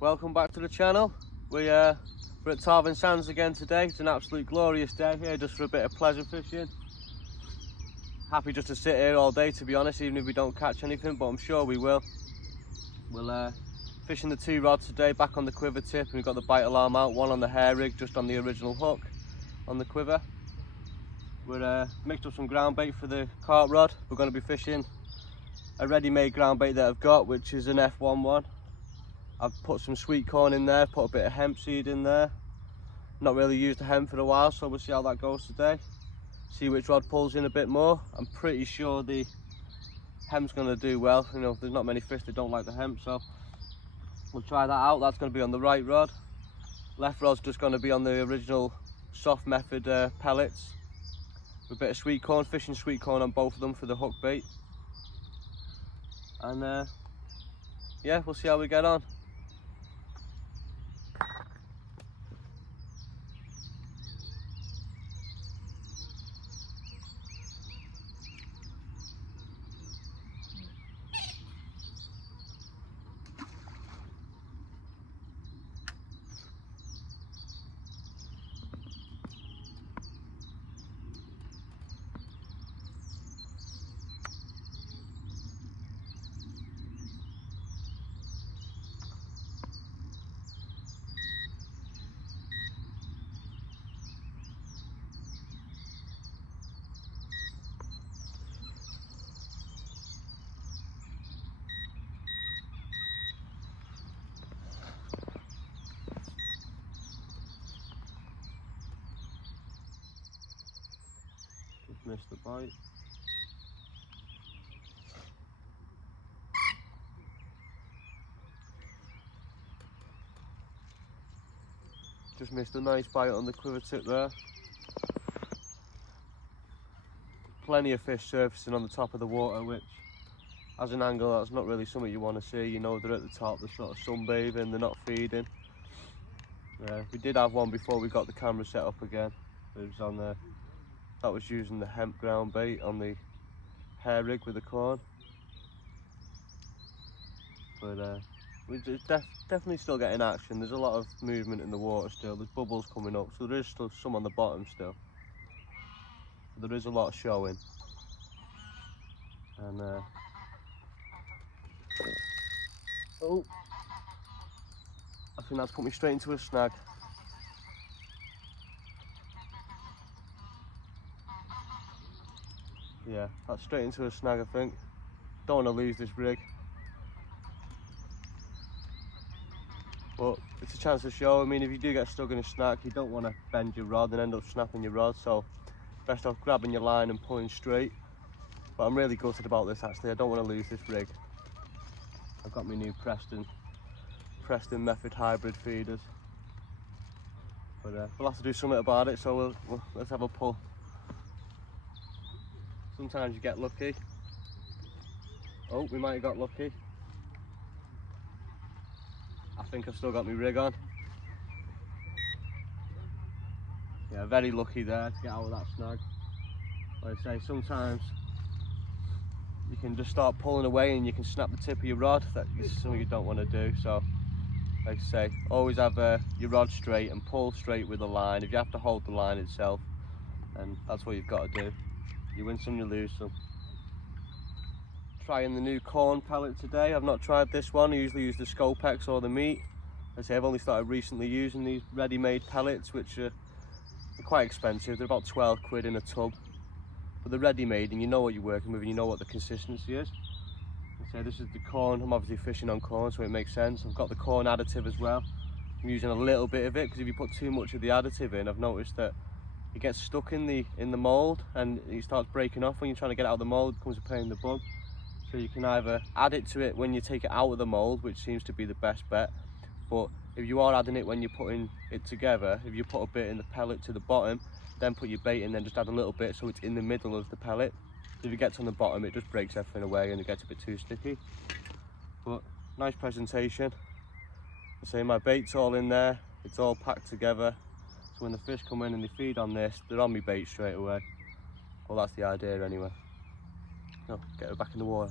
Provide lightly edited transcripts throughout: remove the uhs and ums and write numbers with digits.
Welcome back to the channel. We're at Tarvin Sands again today. It's an absolute glorious day here just for a bit of pleasure fishing. Happy just to sit here all day, to be honest, even if we don't catch anything, but I'm sure we will. We'll fishing the 2 rods today, back on the quiver tip, and we've got the bite alarm out, one on the hair rig just on the original hook on the quiver. We're mixed up some ground bait for the carp rod. We're going to be fishing a ready-made ground bait that I've got, which is an F11. I've put some sweet corn in there, put a bit of hemp seed in there. Not really used the hemp for a while, so we'll see how that goes today. See which rod pulls in a bit more. I'm pretty sure the hemp's going to do well. You know, there's not many fish that don't like the hemp, so we'll try that out. That's going to be on the right rod. Left rod's just going to be on the original soft method pellets. With a bit of sweet corn, fishing sweet corn on both of them for the hook bait. And yeah, we'll see how we get on. Just missed the bite. Just missed a nice bite on the quiver tip there. Plenty of fish surfacing on the top of the water, which as an angler that's not really something you want to see. You know, they're at the top, they're sort of sunbathing, they're not feeding. We did have one before we got the camera set up again. It was on the, that was using the hemp ground bait on the hair rig with the corn. But we're definitely still getting action. There's a lot of movement in the water still. There's bubbles coming up, so there is still some on the bottom still. But there is a lot of showing. And oh, I think that's put me straight into a snag. Yeah, that's straight into a snag, I think. Don't want to lose this rig. But it's a chance to show. I mean, if you do get stuck in a snag, you don't want to bend your rod and end up snapping your rod. So best off grabbing your line and pulling straight. But I'm really gutted about this actually. I don't want to lose this rig. I've got my new Preston method hybrid feeders. But we'll have to do something about it, so let's have a pull. Sometimes you get lucky. Oh, we might have got lucky. I think I've still got my rig on. Yeah, very lucky there to get out of that snag. Like I say, sometimes you can just start pulling away and you can snap the tip of your rod. That is something you don't want to do. So, like I say, always have your rod straight and pull straight with the line. If you have to hold the line itself, then that's what you've got to do. You win some, you lose some. Trying the new corn pellet today. I've not tried this one. I usually use the Scopex or the meat. Like I say, I've only started recently using these ready-made pellets, which are quite expensive. They're about 12 quid in a tub. But they're ready-made and you know what you're working with and you know what the consistency is. So this is the corn. I'm obviously fishing on corn, so it makes sense. I've got the corn additive as well. I'm using a little bit of it because if you put too much of the additive in, I've noticed that it gets stuck in the mould and it starts breaking off when you're trying to get it out of the mould. It becomes a pain in the bum. So you can either add it to it when you take it out of the mould, which seems to be the best bet. But if you are adding it when you're putting it together, if you put a bit in the pellet to the bottom, then put your bait in, then just add a little bit so it's in the middle of the pellet. So if it gets on the bottom, it just breaks everything away and it gets a bit too sticky. But nice presentation. I say my bait's all in there, it's all packed together. So when the fish come in and they feed on this, they're on my bait straight away. Well, that's the idea anyway. No, get her back in the water.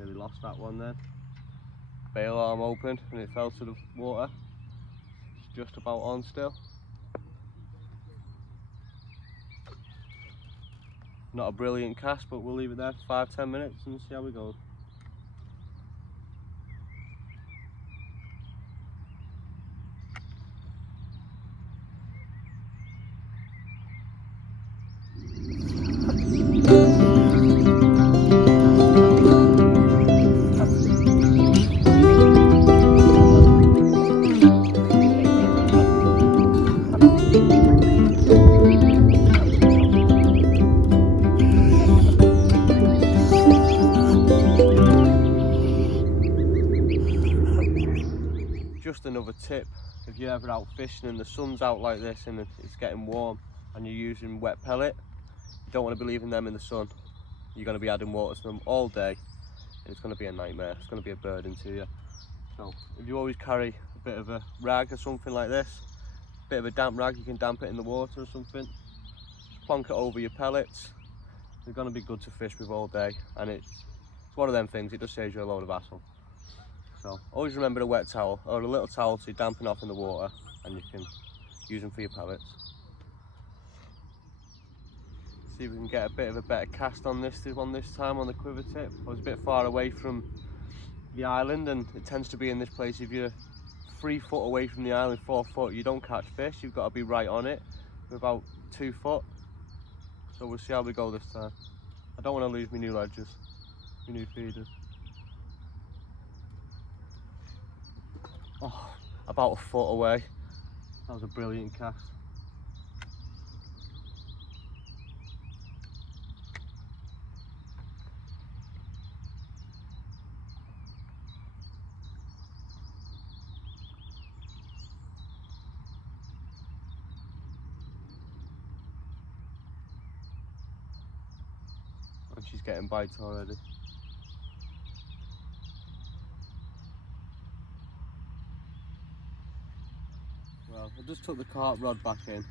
Nearly lost that one then. Bail arm open and it fell to the water. It's just about on still. Not a brilliant cast, but we'll leave it there for 5-10 minutes and see how we go. Just another tip, if you're ever out fishing and the sun's out like this and it's getting warm and you're using wet pellet, you don't want to be leaving them in the sun. You're going to be adding water to them all day and it's going to be a nightmare. It's going to be a burden to you. So if you always carry a bit of a rag or something like this, a bit of a damp rag, you can damp it in the water or something, just plonk it over your pellets. They're going to be good to fish with all day, and it's one of them things, it just saves you a load of hassle. So always remember a wet towel or a little towel to dampen off in the water, and you can use them for your pellets. See if we can get a bit of a better cast on this one this time on the quiver tip. I was a bit far away from the island, and it tends to be in this place, if you're 3 foot away from the island, 4 foot, you don't catch fish. You've got to be right on it for about 2 foot. So we'll see how we go this time. I don't want to lose my new ledges, my new feeders. Oh, about 1 foot away. That was a brilliant cast. And she's getting bites already. Well, I just took the carp rod back in.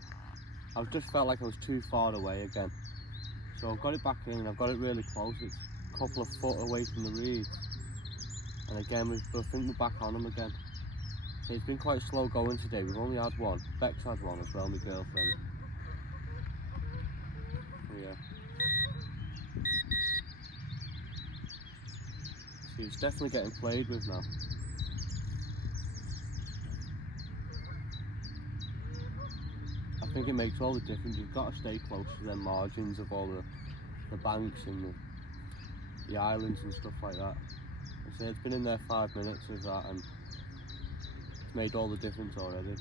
I just felt like I was too far away again. So I've got it back in and I've got it really close. It's a couple of foot away from the reeds. And again, I think we're back on them again. So it's been quite slow going today. We've only had one. Bex had one as well, my girlfriend. So yeah. See, it's definitely getting played with now. I think it makes all the difference. You've got to stay close to the margins of all the banks and the islands and stuff like that. I say it's been in there 5 minutes with that, and it's made all the difference already.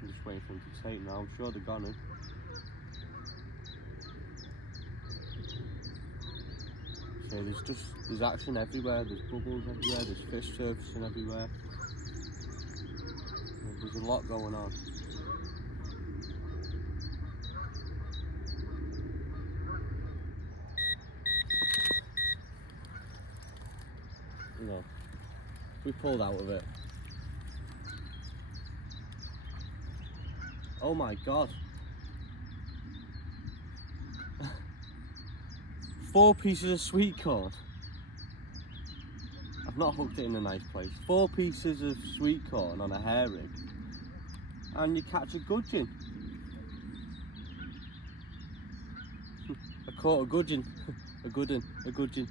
I'm just waiting for them to take now. I'm sure they're gonna. So there's action everywhere. There's bubbles everywhere. There's fish surfacing everywhere. There's a lot going on. You know, we pulled out of it. Oh my god. 4 pieces of sweet corn. I've not hooked it in a nice place. 4 pieces of sweet corn on a hair rig, and you catch a gudgeon. I caught a gudgeon. a gudgeon.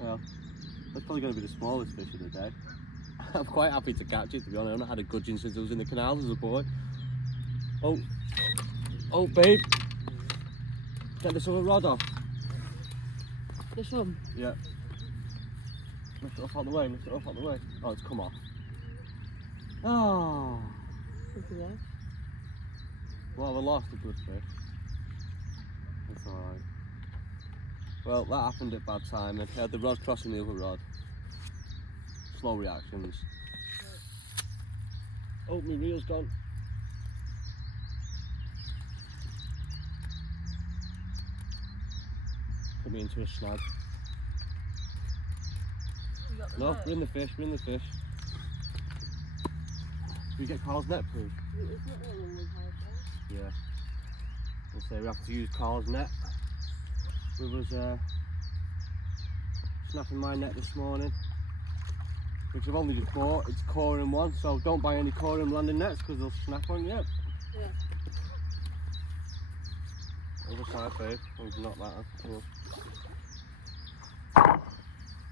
Well, that's probably going to be the smallest fish of the day. I'm quite happy to catch it, to be honest. I've not had a gudgeon since I was in the canals as a boy. Oh babe. Get this other rod off. This one? Yeah. Lift it up out the way, lift it up out the way. Oh, it's come off. Oh. Look at that. Well, we lost a good fish. That's alright. Well, that happened at bad time. I had the rod crossing the other rod. Slow reactions. Oh, my reel's gone. Put me into a snag. No, we're in the fish, we're in the fish. Can we get Carl's net, please? It's not really long high. Yeah. We'll say we have to use Carl's net. We was snapping my net this morning, which I've only just bought. It's coring one, so don't buy any coring landing nets because they'll snap on you. Yeah. Other side, babe. Not that. Cool.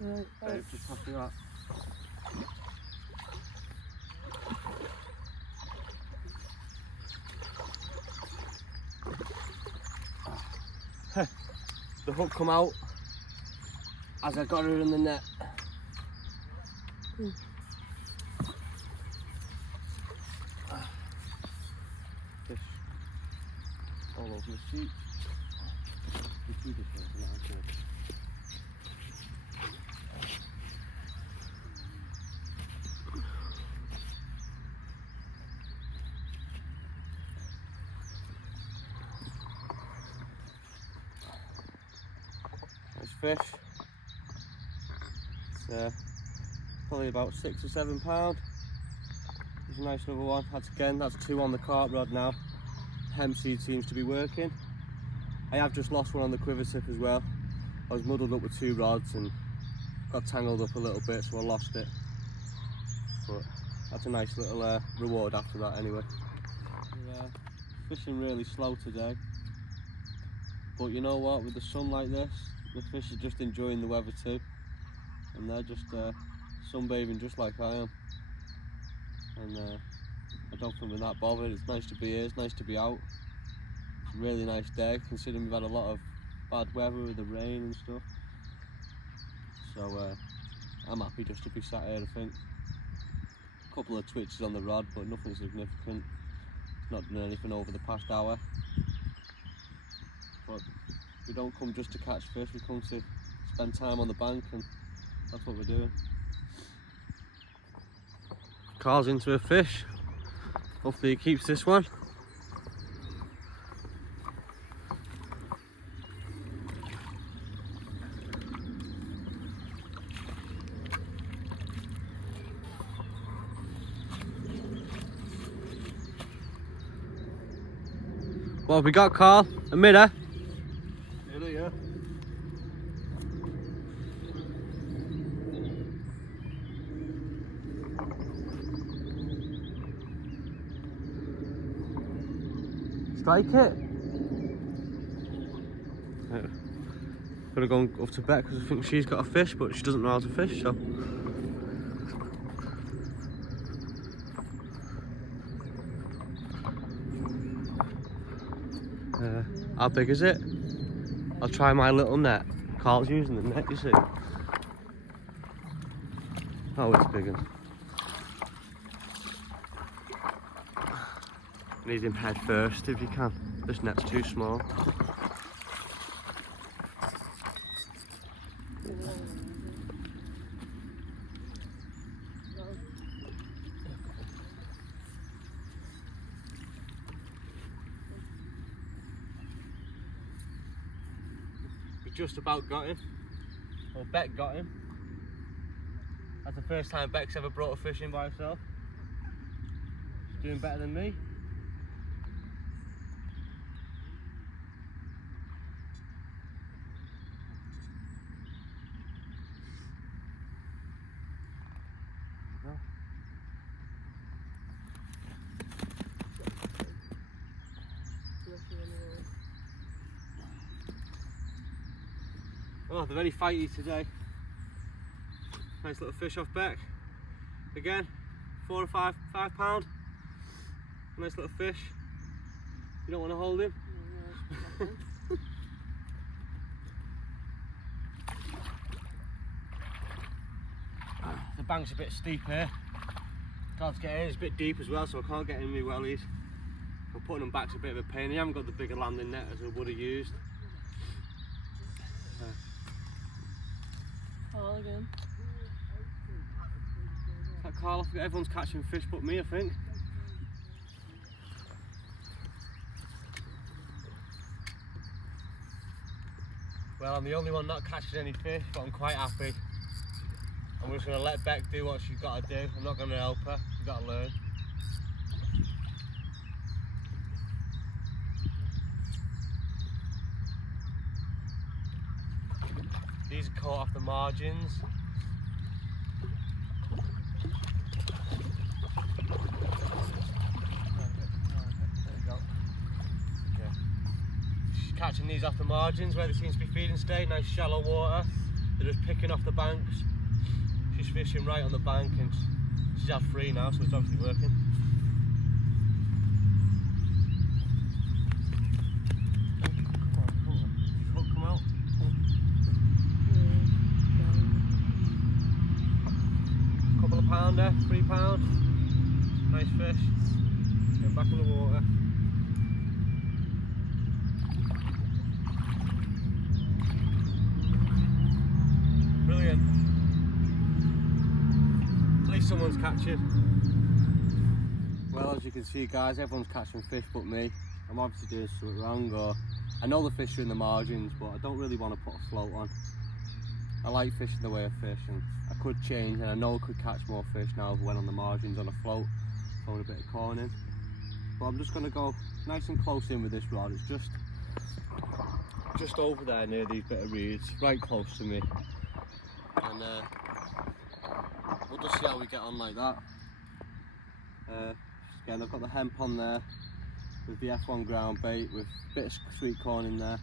Right. Babe, just pass me that. The hook come out as I got her in the net. Fish all over the sheet. Nice fish. It's probably about £6 or £7. There's a nice little one. That's 2 on the carp rod now. Hemp seed seems to be working. I have just lost one on the quiver tip as well. I was muddled up with 2 rods and got tangled up a little bit, so I lost it. But that's a nice little reward after that anyway. We're fishing really slow today. But you know what, with the sun like this, the fish are just enjoying the weather too. And they're just sunbathing just like I am. And I don't think we're that bothered. It's nice to be here, it's nice to be out. It's a really nice day, considering we've had a lot of bad weather with the rain and stuff. So I'm happy just to be sat here, I think. A couple of twitches on the rod, but nothing significant. It's not done anything over the past hour. But we don't come just to catch fish, we come to spend time on the bank, and that's what we're doing. Carl's into a fish. Hopefully he keeps this one. What have we got, Carl? A midder? Midder, yeah. Strike it. Yeah. Could have gone up to Beck because I think she's got a fish, but she doesn't know how to fish, so. How big is it? I'll try my little net. Carl's using the net, you see. Oh, it's big one. Need him head first if you can. This net's too small. We just about got him. Well, Beck got him. That's the first time Beck's ever brought a fish in by herself. She's doing better than me. Oh, they're very fighty today. Nice little fish off Beck. Again, 4 or 5 £5. Nice little fish. You don't want to hold him? No. The bank's a bit steep here. Can't get in, it's a bit deep as well, so I can't get in my wellies. So putting them back's a bit of a pain. I haven't got the bigger landing net as I would have used. Carl again. That Carl, I forget everyone's catching fish but me, I think. Well, I'm the only one not catching any fish, but I'm quite happy. I'm just going to let Beck do what she's got to do. I'm not going to help her, she's got to learn. these are caught off the margins. There we go. Yeah. She's catching these off the margins where they seem to be feeding today. Nice shallow water. They're just picking off the banks. She's fishing right on the bank and she's had free now, so it's obviously working. Come out. Couple of pounder, £3. Nice fish. Getting back in the water. Brilliant. At least someone's catching. Well, as you can see guys, everyone's catching fish but me. I'm obviously doing something wrong, or I know the fish are in the margins, but I don't really want to put a float on. I like fishing the way I fish, and I could change, and I know I could catch more fish now if I went on the margins on a float, throwing a bit of corn in. But I'm just going to go nice and close in with this rod. It's just over there near these bit of reeds, right close to me. And we'll just see how we get on like that. Again, I've got the hemp on there with the F1 ground bait with a bit of sweet corn in there.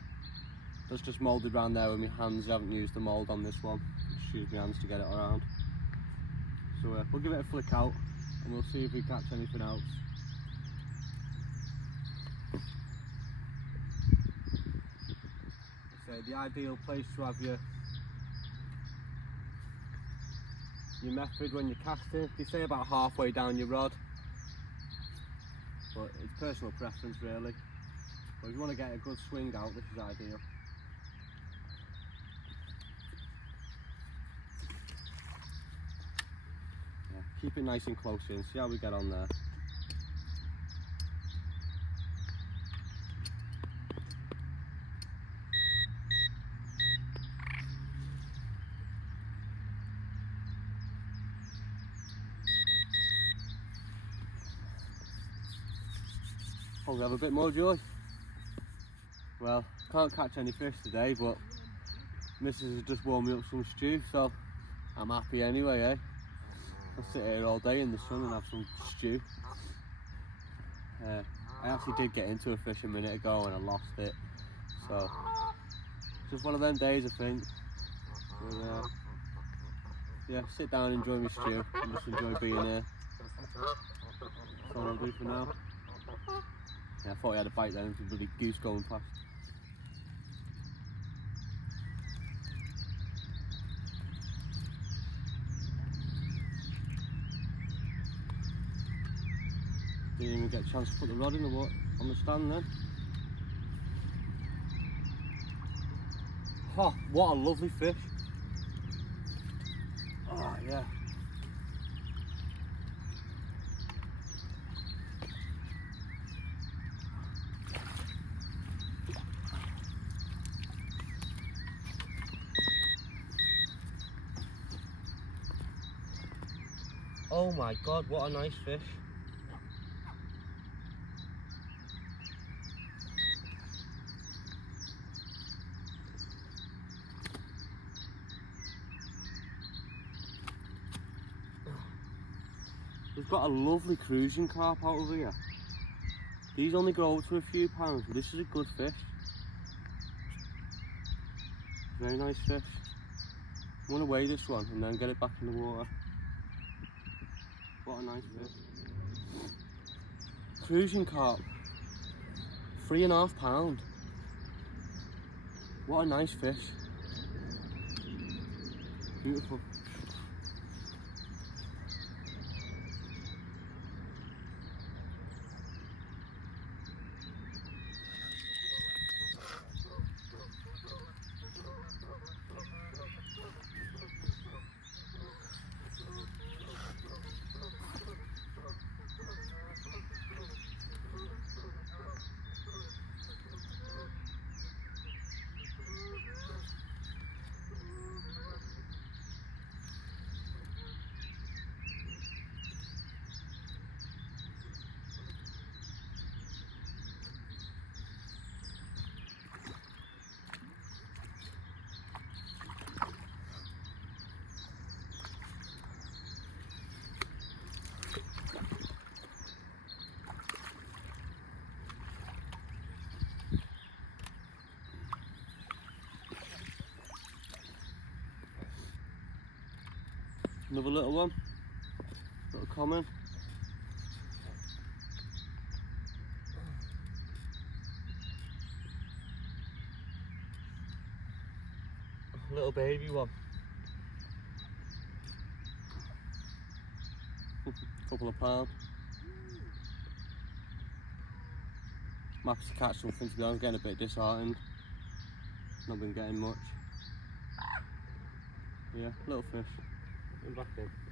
That's just moulded around there with my hands. I haven't used the mould on this one. Just use my hands to get it around. So we'll give it a flick out and we'll see if we catch anything else. So the ideal place to have your method when you're casting, they say about halfway down your rod, but it's personal preference really. But if you want to get a good swing out, this is ideal. Yeah, keep it nice and close in, see how we get on there. Probably have a bit more joy. Well, can't catch any fish today, but Mrs. has just warmed me up some stew, so I'm happy anyway, eh? I'll sit here all day in the sun and have some stew. I actually did get into a fish a minute ago and I lost it, so it's just one of them days I think. But, yeah, sit down and enjoy my stew and just enjoy being here. That's all I'll do for now. Yeah, I thought he had a bite then, it was a bloody goose going past. Didn't even get a chance to put the rod in the water on the stand then. Oh, what a lovely fish. Oh yeah. Oh my god, what a nice fish. We've got a lovely Kruschen carp out of here. These only grow up to a few pounds, but this is a good fish. Very nice fish. I'm going to weigh this one and then get it back in the water. What a nice fish. Kruschen carp. £3.5. What a nice fish. Beautiful. Another little one, little common. Little baby one. Couple of pounds. I'm happy to catch something, to be honest, getting a bit disheartened. Not been getting much. Yeah, little fish. I'm back in.